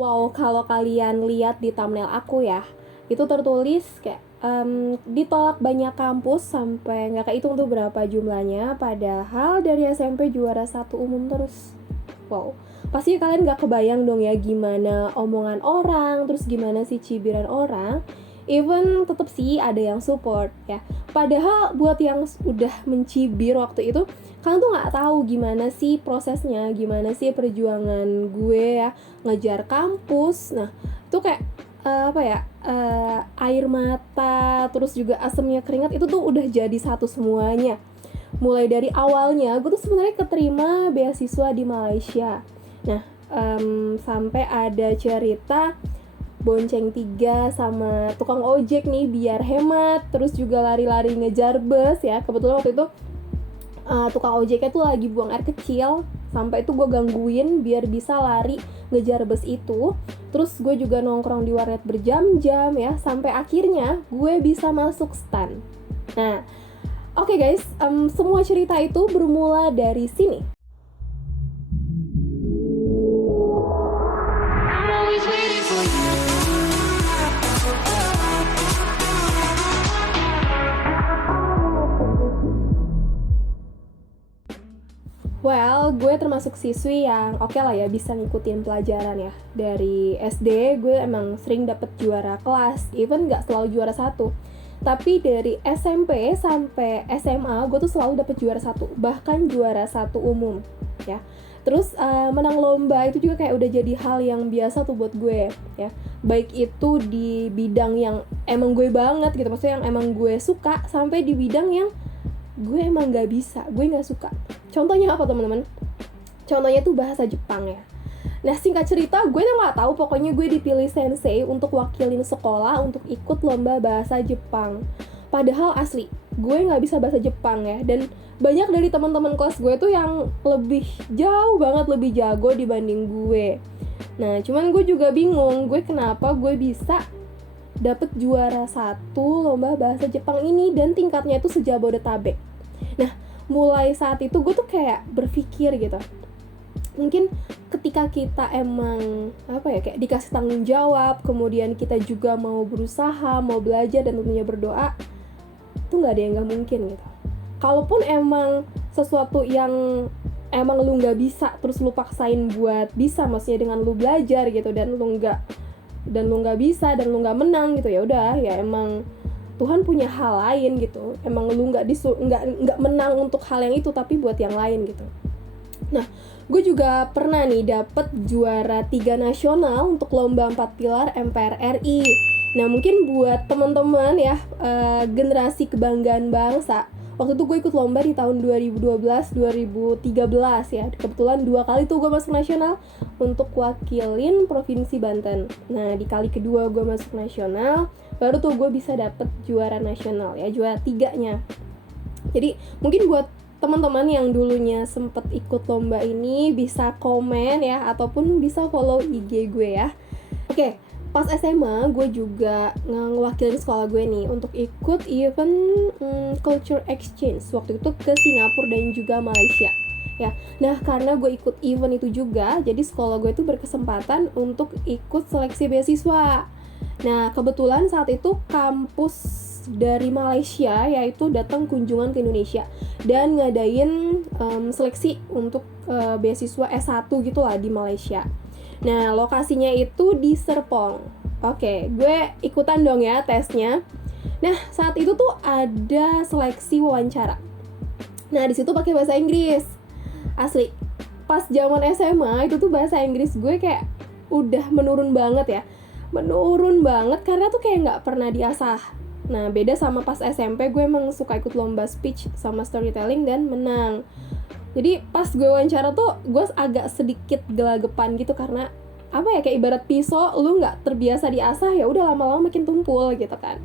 Wow, kalau kalian lihat di thumbnail aku ya, itu tertulis kayak ditolak banyak kampus sampai nggak kehitung tuh berapa jumlahnya, padahal dari SMP juara satu umum terus. Wow, pasti kalian nggak kebayang dong ya gimana omongan orang, terus gimana sih cibiran orang. Even tetep sih ada yang support ya. Padahal buat yang udah mencibir waktu itu, kalian tuh nggak tahu gimana sih prosesnya, gimana sih perjuangan gue ya ngejar kampus. Nah, itu kayak air mata, terus juga asemnya keringat itu tuh udah jadi satu semuanya. Mulai dari awalnya gue tuh sebenarnya keterima beasiswa di Malaysia. Nah, sampai ada cerita bonceng 3 sama tukang ojek nih biar hemat, terus juga lari-lari ngejar bus ya. Kebetulan waktu itu tukang ojeknya tuh lagi buang air kecil, sampai itu gue gangguin biar bisa lari ngejar bus itu. Terus gue juga nongkrong di warnet berjam-jam ya, sampai akhirnya gue bisa masuk STAN. Nah, oke guys, semua cerita itu bermula dari sini. Well, gue termasuk siswi yang oke lah ya bisa ngikutin pelajaran ya. Dari SD gue emang sering dapet juara kelas, even gak selalu juara satu. Tapi dari SMP sampai SMA gue tuh selalu dapet juara satu, bahkan juara satu umum ya. Terus menang lomba itu juga kayak udah jadi hal yang biasa tuh buat gue ya. Baik itu di bidang yang emang gue banget gitu, maksudnya yang emang gue suka, sampai di bidang yang gue emang gak bisa, gue gak suka. Contohnya apa teman-teman? Contohnya tuh bahasa Jepang ya. Nah, singkat cerita, gue tuh gak tahu, pokoknya gue dipilih sensei untuk wakilin sekolah untuk ikut lomba bahasa Jepang. Padahal asli, gue gak bisa bahasa Jepang ya. Dan banyak dari teman-teman kelas gue tuh yang lebih jauh banget, lebih jago dibanding gue. Nah, cuman gue juga bingung, gue kenapa gue bisa dapet juara satu lomba bahasa Jepang ini, dan tingkatnya itu se-Jabodetabek. Nah, mulai saat itu gue tuh kayak berpikir gitu, mungkin ketika kita emang kayak dikasih tanggung jawab, kemudian kita juga mau berusaha, mau belajar, dan tentunya berdoa, tuh nggak ada yang nggak mungkin gitu. Kalaupun emang sesuatu yang emang lu nggak bisa, terus lu paksain buat bisa, maksudnya dengan lu belajar gitu, dan lu nggak bisa, dan lu nggak menang gitu, ya udah ya emang Tuhan punya hal lain gitu. Emang lu nggak menang untuk hal yang itu, tapi buat yang lain gitu. Nah, gue juga pernah nih dapet juara 3 nasional untuk lomba 4 pilar MPR RI. Nah, mungkin buat teman-teman ya, generasi kebanggaan bangsa, waktu itu gue ikut lomba di tahun 2012-2013 ya. Kebetulan 2 kali tuh gue masuk nasional untuk wakilin Provinsi Banten. Nah, di kali kedua gue masuk nasional, baru tuh gue bisa dapet juara nasional ya, juara 3-nya. Jadi mungkin buat teman-teman yang dulunya sempet ikut lomba ini bisa komen ya, ataupun bisa follow IG gue ya. Oke, pas SMA gue juga ngewakilin sekolah gue nih untuk ikut event culture exchange waktu itu ke Singapura dan juga Malaysia ya. Nah, karena gue ikut event itu juga, jadi sekolah gue tuh berkesempatan untuk ikut seleksi beasiswa. Nah, kebetulan saat itu kampus dari Malaysia yaitu datang kunjungan ke Indonesia dan ngadain seleksi untuk beasiswa S1 gitu lah di Malaysia. Nah, lokasinya itu di Serpong. Oke, gue ikutan dong ya tesnya. Nah, saat itu tuh ada seleksi wawancara. Nah, di situ pakai bahasa Inggris. Asli, pas zaman SMA itu tuh bahasa Inggris gue kayak udah menurun banget ya. Menurun banget karena tuh kayak nggak pernah diasah. Nah, beda sama pas SMP, gue emang suka ikut lomba speech sama storytelling dan menang. Jadi pas gue wawancara tuh gue agak sedikit gelagapan gitu, karena kayak ibarat pisau, lu nggak terbiasa diasah, ya udah lama-lama makin tumpul gitu kan.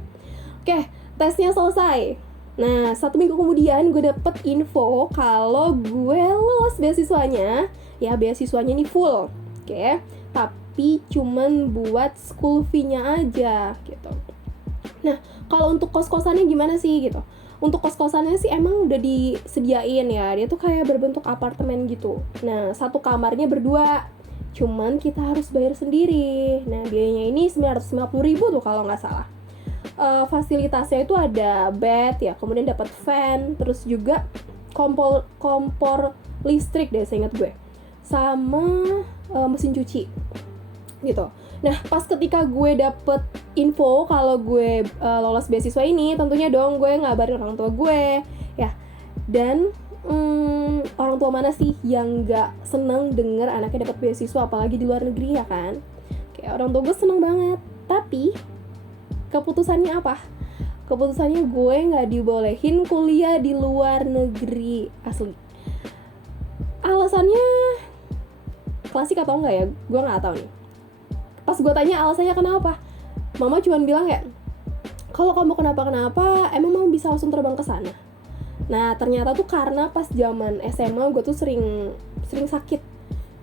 Oke, tesnya selesai. Nah, 1 minggu kemudian gue dapet info kalau gue lolos beasiswanya. Ya, beasiswanya nih full. Oke, tapi cuman buat school fee-nya aja gitu. Nah, kalau untuk kos-kosannya gimana sih gitu? Untuk kos-kosannya sih emang udah disediain ya. Dia tuh kayak berbentuk apartemen gitu. Nah, satu kamarnya berdua. cuman kita harus bayar sendiri. Nah, biayanya ini 950.000 tuh kalau nggak salah. Fasilitasnya itu ada bed ya, kemudian dapat fan, terus juga kompor listrik deh seingat gue, sama mesin cuci gitu. Nah, pas ketika gue dapet info kalau gue lolos beasiswa ini, tentunya dong gue ngabarin orang tua gue ya. Dan orang tua mana sih yang nggak seneng denger anaknya dapat beasiswa, apalagi di luar negeri ya kan? Kayak orang tua gue seneng banget. Tapi keputusannya apa? Keputusannya gue nggak dibolehin kuliah di luar negeri, asli. Alasannya klasik atau enggak ya, gue nggak tahu nih. Pas gue tanya alasannya kenapa, mama cuma bilang ya, kalau kamu kenapa-kenapa emang mau bisa langsung terbang ke sana. Nah, ternyata tuh karena pas zaman SMA gue tuh sering sakit.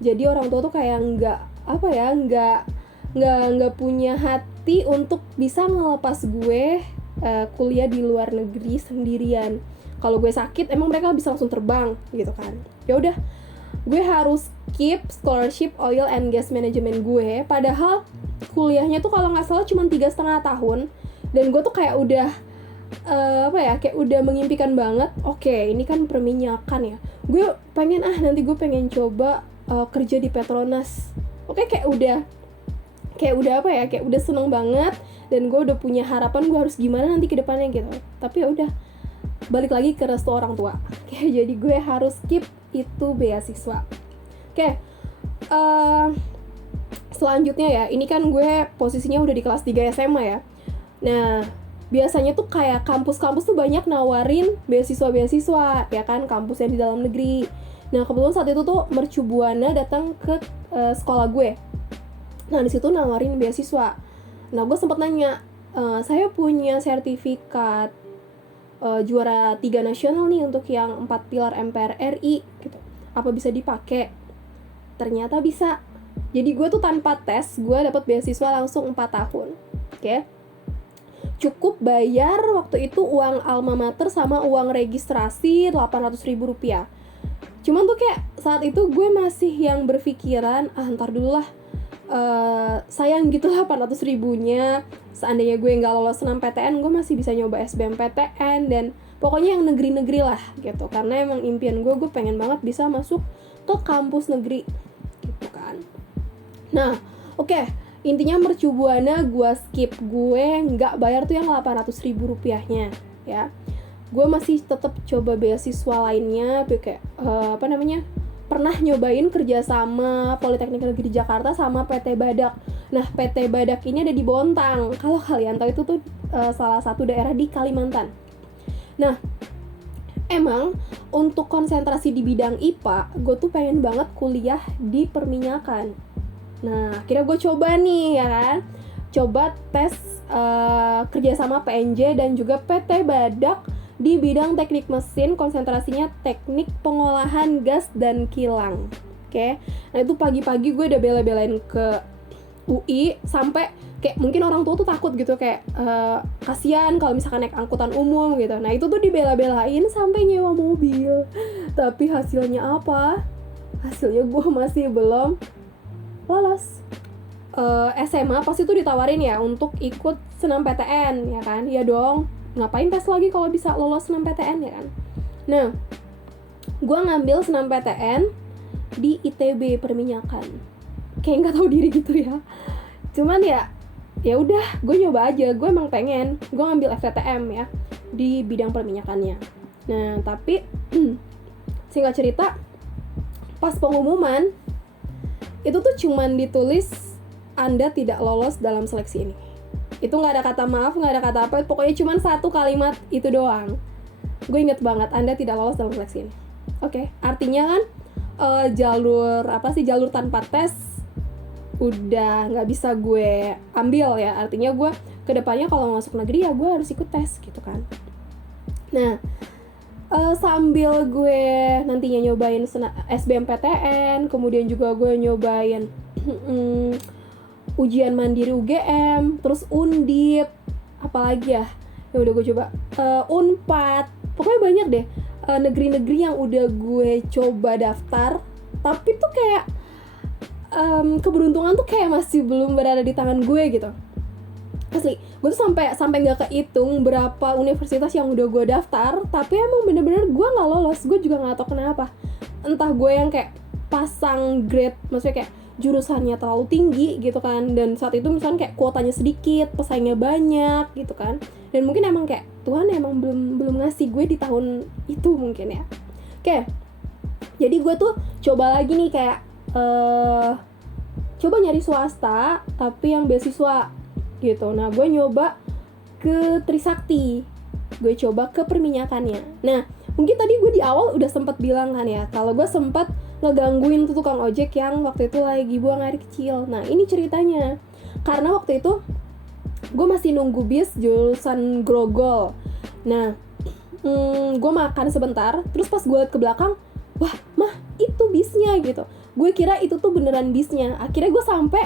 Jadi orang tua tuh kayak nggak punya hati untuk bisa ngelepas gue kuliah di luar negeri sendirian. Kalau gue sakit emang mereka bisa langsung terbang gitu kan. Ya udah, gue harus keep scholarship oil and gas management gue, padahal kuliahnya tuh kalau nggak salah cuma 3,5 tahun. Dan gue tuh kayak udah kayak udah mengimpikan banget. Oke, ini kan perminyakan ya, gue pengen nanti gue pengen coba kerja di Petronas. Oke, kayak udah seneng banget, dan gue udah punya harapan gue harus gimana nanti ke depannya gitu. Tapi ya udah, balik lagi ke restu orang tua. Oke, jadi gue harus keep itu beasiswa. Oke, selanjutnya ya, ini kan gue posisinya udah di kelas 3 SMA ya. Nah, biasanya tuh kayak kampus-kampus tuh banyak nawarin beasiswa-beasiswa ya kan, kampus yang di dalam negeri. Nah, kebetulan saat itu tuh Mercu Buana datang ke sekolah gue. Nah, di situ nawarin beasiswa. Nah, gue sempat nanya, saya punya sertifikat juara 3 nasional nih untuk yang 4 pilar MPR RI gitu, apa bisa dipakai? Ternyata bisa. Jadi gue tuh tanpa tes, gue dapat beasiswa langsung 4 tahun. Oke. Cukup bayar waktu itu uang alma mater sama uang registrasi Rp800.000. Cuman tuh kayak saat itu gue masih yang berpikiran, ntar dulu lah, sayang gitu 800.000-nya. Seandainya gue nggak lolos SNMPTN, gue masih bisa nyoba SBMPTN dan pokoknya yang negeri-negeri lah gitu. Karena emang impian gue pengen banget bisa masuk ke kampus negeri gitu kan. Nah, oke. Intinya Mercu Buana gue skip, gue nggak bayar tuh yang Rp800.000-nya ya. Gue masih tetap coba beasiswa lainnya, kayak pernah nyobain kerja sama Politeknik Negeri Jakarta sama PT Badak. Nah, PT Badak ini ada di Bontang. Kalau kalian tahu, itu tuh salah satu daerah di Kalimantan. Nah, emang untuk konsentrasi di bidang IPA, gue tuh pengen banget kuliah di perminyakan. Nah, akhirnya gue coba nih ya kan, coba tes kerjasama PNJ dan juga PT Badak di bidang teknik mesin, konsentrasinya teknik pengolahan gas dan kilang. Oke. Nah, itu pagi-pagi gue udah bela-belain ke UI, sampai kayak mungkin orang tua tuh takut gitu, kayak kasihan kalau misalkan naik angkutan umum gitu. Nah, itu tuh dibela-belain sampai nyewa mobil. Tapi hasilnya apa? Hasilnya gue masih belum lolos. SMA pasti tuh ditawarin ya untuk ikut SNMPTN ya kan. Ya dong, ngapain tes lagi kalau bisa lolos SNMPTN ya kan. Nah, gue ngambil SNMPTN di ITB perminyakan. Kayak nggak tahu diri gitu ya. Cuman ya udah, gue nyoba aja. Gue emang pengen, gue ngambil FTTM ya di bidang perminyakannya. Nah, tapi singkat cerita, pas pengumuman itu tuh cuman ditulis Anda tidak lolos dalam seleksi ini. Itu nggak ada kata maaf, nggak ada kata apa, pokoknya cuman satu kalimat itu doang. Gue inget banget, Anda tidak lolos dalam seleksi ini. Oke, artinya kan jalur tanpa tes udah nggak bisa gue ambil ya. Artinya gue kedepannya kalau masuk negeri ya gue harus ikut tes gitu kan. Nah, sambil gue nantinya nyobain SBMPTN, kemudian juga gue nyobain ujian mandiri UGM, terus Undip, apalagi ya udah gue coba, Unpad, pokoknya banyak deh negeri-negeri yang udah gue coba daftar. Tapi tuh kayak keberuntungan tuh kayak masih belum berada di tangan gue gitu. Asli, gue tuh sampai nggak kehitung berapa universitas yang udah gue daftar, tapi emang bener-bener gue nggak lolos. Gue juga nggak tahu kenapa. Entah gue yang kayak pasang grade, maksudnya kayak jurusannya terlalu tinggi gitu kan, dan saat itu misalnya kayak kuotanya sedikit, pesaingnya banyak gitu kan, dan mungkin emang kayak Tuhan emang belum ngasih gue di tahun itu mungkin ya. Oke, jadi gue tuh coba lagi nih kayak coba nyari swasta tapi yang beasiswa gitu. Nah, gue nyoba ke Trisakti, gue coba ke perminyakannya. Nah, mungkin tadi gue di awal udah sempat bilang kan ya, kalau gue sempat ngegangguin tuh tukang ojek yang waktu itu lagi buang air kecil. Nah, ini ceritanya. Karena waktu itu gue masih nunggu bis jurusan Grogol. Nah, gue makan sebentar, terus pas gue liat ke belakang, wah, mah, itu bisnya gitu. Gue kira itu tuh beneran bisnya. Akhirnya gue sampai,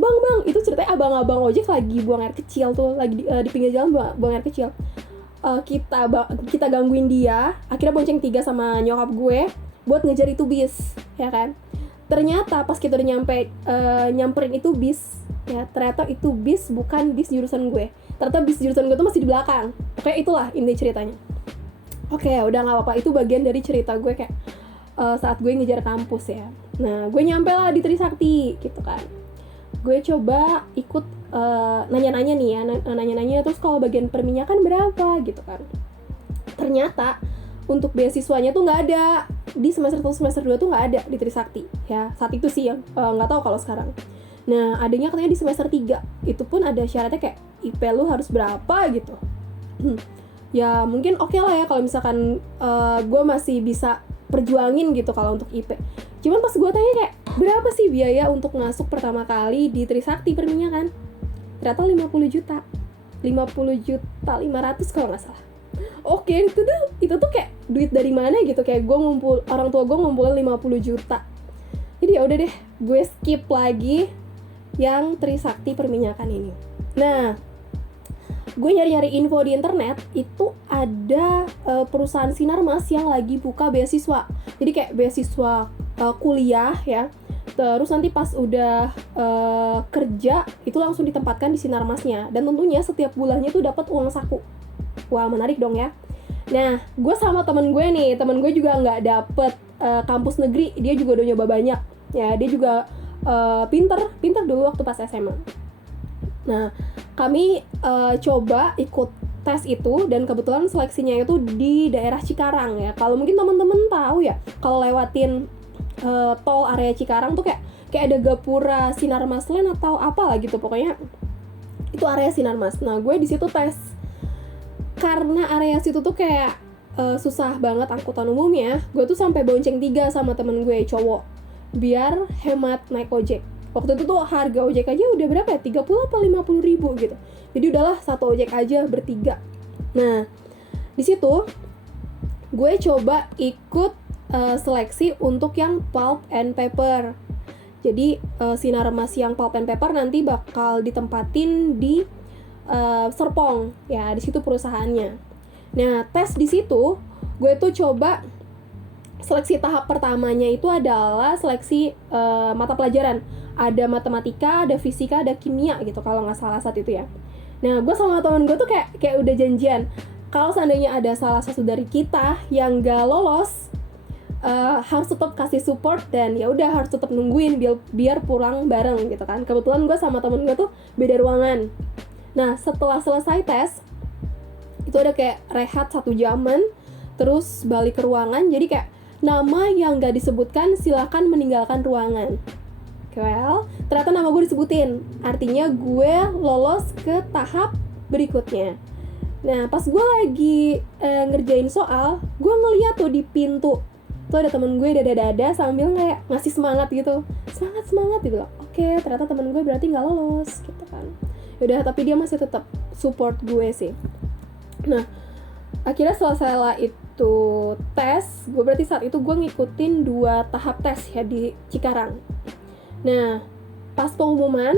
bang, itu ceritanya abang-abang ojek lagi buang air kecil tuh, lagi di pinggir jalan buang air kecil. Kita gangguin dia, akhirnya bonceng 3 sama nyokap gue buat ngejar itu bis, ya kan. Ternyata pas kita udah nyamperin itu bis, ya ternyata itu bis bukan bis jurusan gue. Ternyata bis jurusan gue tuh masih di belakang. Oke, itulah inti ceritanya. Oke, udah nggak apa-apa, itu bagian dari cerita gue kayak saat gue ngejar kampus ya. Nah, gue nyampe lah di Trisakti gitu kan. Gue coba ikut nanya-nanya nih ya, nanya-nanya terus kalau bagian perminyakan berapa gitu kan. Ternyata untuk beasiswanya tuh nggak ada di semester 1 semester 2 tuh nggak ada di Trisakti ya, saat itu sih ya, nggak tahu kalau sekarang. Nah, adanya katanya di semester 3, itu pun ada syaratnya kayak IP lu harus berapa gitu. Ya mungkin oke lah ya kalau misalkan gue masih bisa perjuangin gitu kalau untuk IP. Cuman pas gue tanya kayak berapa sih biaya untuk masuk pertama kali di Trisakti perminyakan, ternyata 50 juta 500 kalau nggak salah. Oke, itu tuh kayak duit dari mana gitu, kayak orang tua gue ngumpulin 50 juta. Jadi ya udah deh, gue skip lagi yang Trisakti perminyakan ini. Nah, gue nyari-nyari info di internet, itu ada perusahaan Sinarmas yang lagi buka beasiswa. Jadi kayak beasiswa kuliah ya. Terus nanti pas udah kerja itu langsung ditempatkan di Sinarmasnya, dan tentunya setiap bulannya tuh dapat uang saku. Wah, menarik dong ya. Nah, gue sama temen gue juga nggak dapet kampus negeri, dia juga udah nyoba banyak. Ya, dia juga pinter dulu waktu pas SMA. Nah, kami coba ikut tes itu, dan kebetulan seleksinya itu di daerah Cikarang ya. Kalau mungkin teman-teman tahu ya, kalau lewatin tol area Cikarang tuh kayak ada gapura Sinarmas Land atau apa lah gitu, pokoknya itu area Sinarmas. Nah, gue di situ tes. Karena area situ tuh kayak susah banget angkutan umumnya, gue tuh sampai bonceng 3 sama temen gue cowok biar hemat naik ojek. Waktu itu tuh harga ojek aja udah berapa ya, 30 atau 50 ribu gitu. Jadi udahlah satu ojek aja bertiga. Nah, di situ gue coba ikut seleksi untuk yang pulp and paper. Jadi Sinarmas yang pulp and paper nanti bakal ditempatin di Serpong ya, di situ perusahaannya. Nah, tes di situ gue tuh coba seleksi tahap pertamanya itu adalah seleksi mata pelajaran. Ada matematika, ada fisika, ada kimia gitu kalau nggak salah saat itu ya. Nah, gue sama temen gue tuh kayak udah janjian, kalau seandainya ada salah satu dari kita yang nggak lolos, harus tetap kasih support, dan ya udah harus tetap nungguin biar pulang bareng gitu kan. Kebetulan gue sama temen gue tuh beda ruangan. Nah, setelah selesai tes, itu ada kayak rehat 1 jaman, terus balik ke ruangan. Jadi kayak nama yang gak disebutkan silakan meninggalkan ruangan. Well, ternyata nama gue disebutin. Artinya gue lolos ke tahap berikutnya. Nah, pas gue lagi ngerjain soal, gue ngeliat tuh di pintu tuh ada temen gue dada-dada sambil kayak ngasih semangat gitu. Semangat gitu loh. Oke, ternyata temen gue berarti gak lolos gitu kan. Yaudah, tapi dia masih tetap support gue sih. Nah, akhirnya selesai itu tes. Gue berarti saat itu gue ngikutin 2 tahap tes ya di Cikarang. Nah, pas pengumuman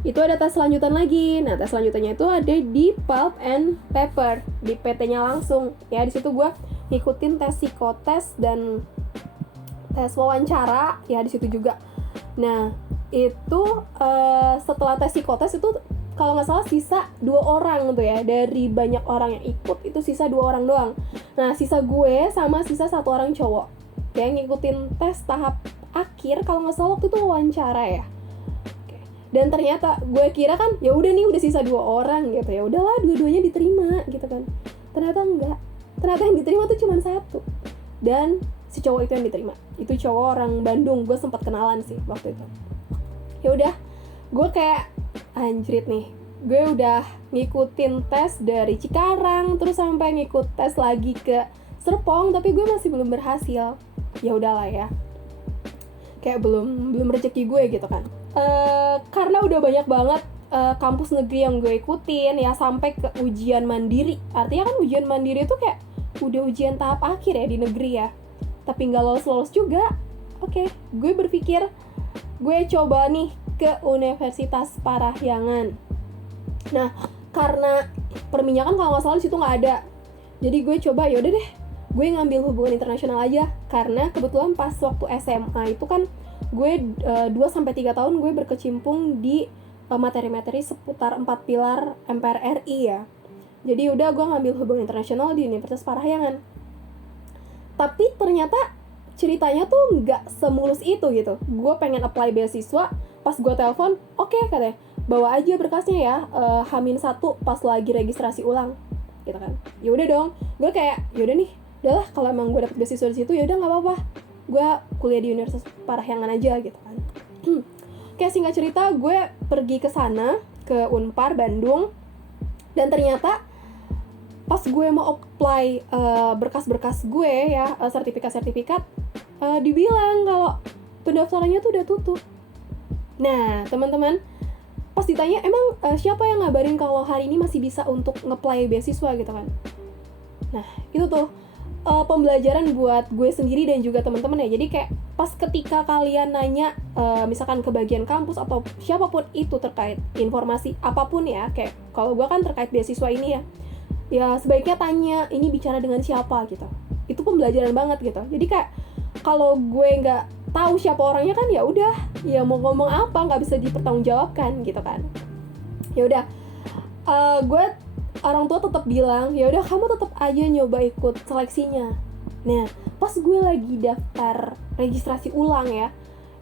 itu ada tes lanjutan lagi. Nah, tes selanjutannya itu ada di pulp and paper, di PT-nya langsung. Ya, di situ gue ngikutin tes psikotes dan tes wawancara ya di situ juga. Nah itu setelah tes psikotes itu kalau nggak salah sisa 2 orang tuh ya, dari banyak orang yang ikut itu sisa 2 orang doang. Nah sisa gue sama sisa 1 orang cowok yang ngikutin tes tahap akhir, kalau nggak salah waktu itu wawancara ya. Dan ternyata gue kira kan ya udah nih, udah sisa 2 orang gitu, ya udahlah dua-duanya diterima gitu kan. Ternyata enggak, ternyata yang diterima tuh cuma 1, dan si cowok itu yang diterima. Itu cowok orang Bandung, gue sempat kenalan sih waktu itu. Ya udah, gue kayak anjrit nih, gue udah ngikutin tes dari Cikarang terus sampai ngikut tes lagi ke Serpong, tapi gue masih belum berhasil. Ya udahlah ya, kayak belum rezeki gue gitu kan. Karena udah banyak banget kampus negeri yang gue ikutin ya, sampai ke ujian mandiri. Artinya kan ujian mandiri itu kayak udah ujian tahap akhir ya di negeri ya, tapi nggak lolos juga. Oke, gue berpikir gue coba nih ke Universitas Parahyangan. Nah karena perminyakan kalau nggak salah di situ nggak ada, jadi gue coba yaudah deh, gue ngambil hubungan internasional aja. Karena kebetulan pas waktu SMA itu kan gue 2-3 tahun gue berkecimpung di materi-materi seputar 4 pilar MPR RI ya. Jadi udah gue ngambil hubungan internasional di Universitas Parahyangan. Tapi ternyata ceritanya tuh nggak semulus itu gitu. Gue pengen apply beasiswa, pas gue telepon, oke, katanya bawa aja berkasnya ya, H-1 pas lagi registrasi ulang gitu kan. Ya udah dong, gue kayak yaudah nih, udahlah kalau emang gue dapet beasiswa di situ ya udah nggak apa-apa, gue kuliah di Universitas Parahyangan aja gitu kan. Kayak singkat cerita, gue pergi ke sana, ke Unpar Bandung, dan ternyata pas gue mau apply berkas-berkas gue ya, sertifikat-sertifikat, dibilang kalau pendaftarannya tuh udah tutup. Nah teman-teman, pas ditanya emang siapa yang ngabarin kalau hari ini masih bisa untuk nge-apply beasiswa gitu kan. Nah itu tuh pembelajaran buat gue sendiri dan juga teman-teman ya. Jadi kayak pas ketika kalian nanya misalkan ke bagian kampus atau siapapun itu terkait informasi apapun ya, kayak kalau gue kan terkait beasiswa ini ya sebaiknya tanya ini bicara dengan siapa gitu. Itu pembelajaran banget gitu. Jadi kayak kalau gue nggak tahu siapa orangnya kan ya udah, ya mau ngomong apa nggak bisa dipertanggungjawabkan gitu kan. Ya udah, gue orang tua tetap bilang ya udah kamu tetap aja nyoba ikut seleksinya. Nah pas gue lagi daftar registrasi ulang ya,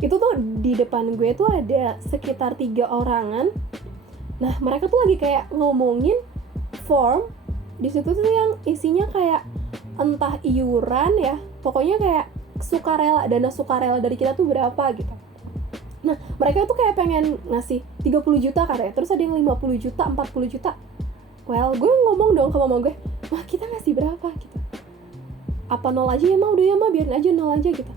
itu tuh di depan gue tuh ada sekitar 3 orangan. Nah mereka tuh lagi kayak ngomongin form di situ tuh yang isinya kayak entah iuran ya, pokoknya kayak sukarela, dana sukarela dari kita tuh berapa gitu. Nah mereka tuh kayak pengen ngasih 30 juta katanya, terus ada yang 50 juta, 40 juta. Well, gue ngomong dong ke mama gue, mah kita ngasih berapa gitu. Apa 0 aja ya mah, udah ya mah biarin aja 0 aja gitu.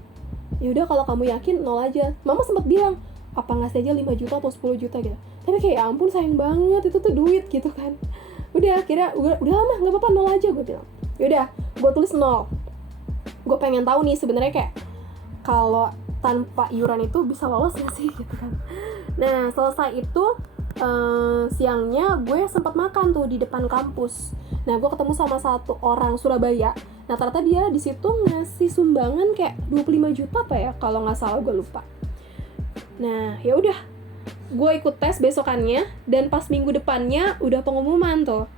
Ya udah kalau kamu yakin 0 aja. Mama sempat bilang, apa ngasih aja 5 juta atau 10 juta gitu. Tapi kayak ya ampun sayang banget, itu tuh duit gitu kan. Udah akhirnya udah mah nggak apa-apa 0 aja gue bilang. Ya udah, gue tulis 0. Gue pengen tahu nih sebenarnya kayak kalau tanpa iuran itu bisa lolos nggak sih gitu kan. Nah selesai itu siangnya gue sempat makan tuh di depan kampus. Nah gue ketemu sama 1 orang Surabaya. Nah ternyata dia di situ ngasih sumbangan kayak 25 juta apa ya kalau nggak salah, gue lupa. Nah ya udah, gue ikut tes besokannya, dan pas minggu depannya udah pengumuman tuh.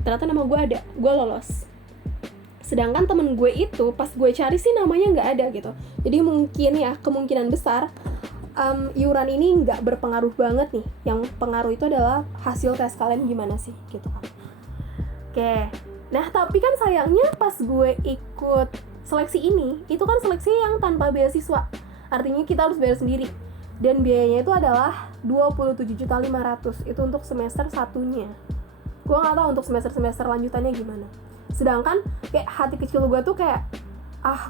Ternyata nama gue ada, gue lolos. Sedangkan temen gue itu pas gue cari sih namanya nggak ada gitu. Jadi mungkin ya kemungkinan besar iuran ini nggak berpengaruh banget nih. Yang pengaruh itu adalah hasil tes kalian gimana sih gitu kan. Oke, nah tapi kan sayangnya pas gue ikut seleksi ini, itu kan seleksi yang tanpa beasiswa. Artinya kita harus bayar sendiri. Dan biayanya itu adalah 27.500.000. Itu untuk semester 1-nya. Gue nggak tahu untuk semester lanjutannya gimana. Sedangkan kayak hati kecil gue tuh kayak,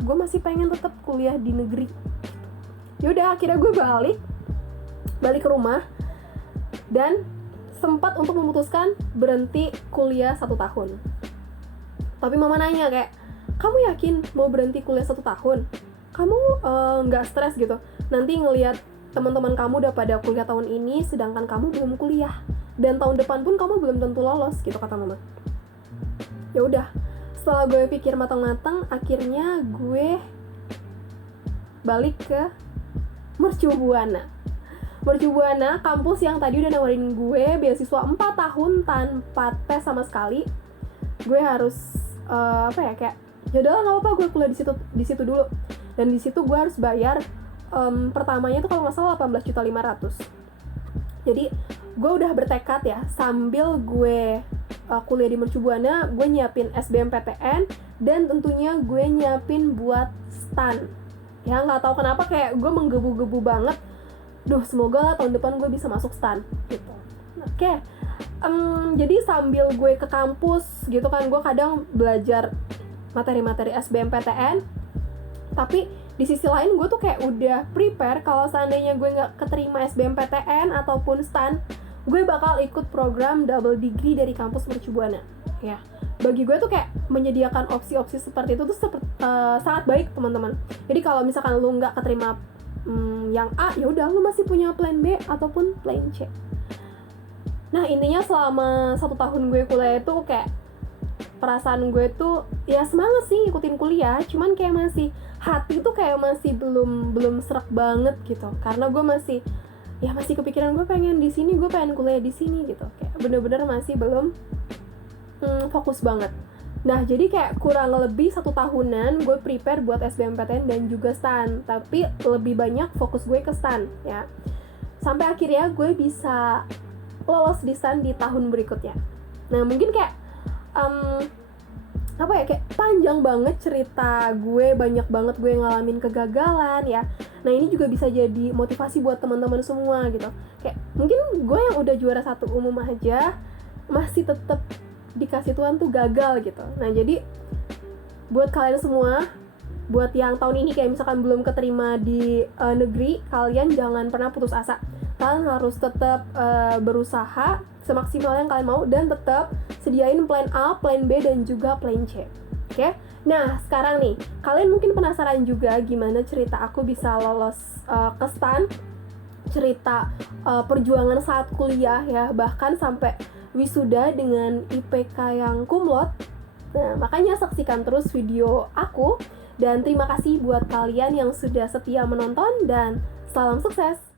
gue masih pengen tetap kuliah di negeri. Yaudah akhirnya gue balik ke rumah, dan sempat untuk memutuskan berhenti kuliah 1 tahun. Tapi mama nanya kayak, kamu yakin mau berhenti kuliah 1 tahun? Kamu nggak stres gitu? Nanti ngelihat teman-teman kamu udah pada kuliah tahun ini, sedangkan kamu belum kuliah, dan tahun depan pun kamu belum tentu lolos gitu kata mama. Ya udah, setelah gue pikir matang-matang, akhirnya gue balik ke Mercubuana, kampus yang tadi udah nawarin gue beasiswa 4 tahun tanpa tes sama sekali. Gue harus kayak yaudah nggak apa-apa, gue kuliah di situ dulu. Dan di situ gue harus bayar pertamanya tuh kalau nggak salah 18.500.000. Jadi gue udah bertekad ya, sambil gue kuliah di Mercubuana, gue nyiapin SBMPTN dan tentunya gue nyiapin buat STAN. Ya nggak tahu kenapa kayak gue menggebu-gebu banget. Semoga lah tahun depan gue bisa masuk STAN gitu. Oke. Jadi sambil gue ke kampus gitu kan, gue kadang belajar materi-materi SBMPTN, tapi di sisi lain gue tuh kayak udah prepare kalau seandainya gue nggak keterima SBMPTN ataupun STAN, gue bakal ikut program double degree dari kampus Mercubuana. Ya, bagi gue tuh kayak menyediakan opsi-opsi seperti itu tuh sangat baik teman-teman. Jadi kalau misalkan lu nggak keterima yang A, ya udah lu masih punya plan B ataupun plan C. Nah intinya selama 1 tahun gue kuliah itu kayak perasaan gue tuh ya semangat sih ikutin kuliah, cuman kayak masih hati tuh kayak masih belum serak banget gitu, karena gue masih kepikiran gue pengen di sini, gue pengen kuliah di sini gitu, kayak bener-bener masih belum fokus banget. Nah jadi kayak kurang lebih 1 tahunan gue prepare buat SBMPTN dan juga STAN, tapi lebih banyak fokus gue ke STAN ya, sampai akhirnya gue bisa lolos di STAN di tahun berikutnya. Nah mungkin kayak kayak panjang banget cerita gue, banyak banget gue ngalamin kegagalan ya. Nah ini juga bisa jadi motivasi buat teman-teman semua gitu. Kayak mungkin gue yang udah juara 1 umum aja masih tetap dikasih Tuhan tuh gagal gitu. Nah jadi buat kalian semua, buat yang tahun ini kayak misalkan belum keterima di negeri, kalian jangan pernah putus asa. Kalian harus tetap berusaha semaksimal yang kalian mau, dan tetap sediain plan A, plan B, dan juga plan C. Oke? Nah, sekarang nih, kalian mungkin penasaran juga gimana cerita aku bisa lolos ke STAN, cerita perjuangan saat kuliah ya, bahkan sampai wisuda dengan IPK yang cum laude. Nah, makanya saksikan terus video aku, dan terima kasih buat kalian yang sudah setia menonton, dan salam sukses!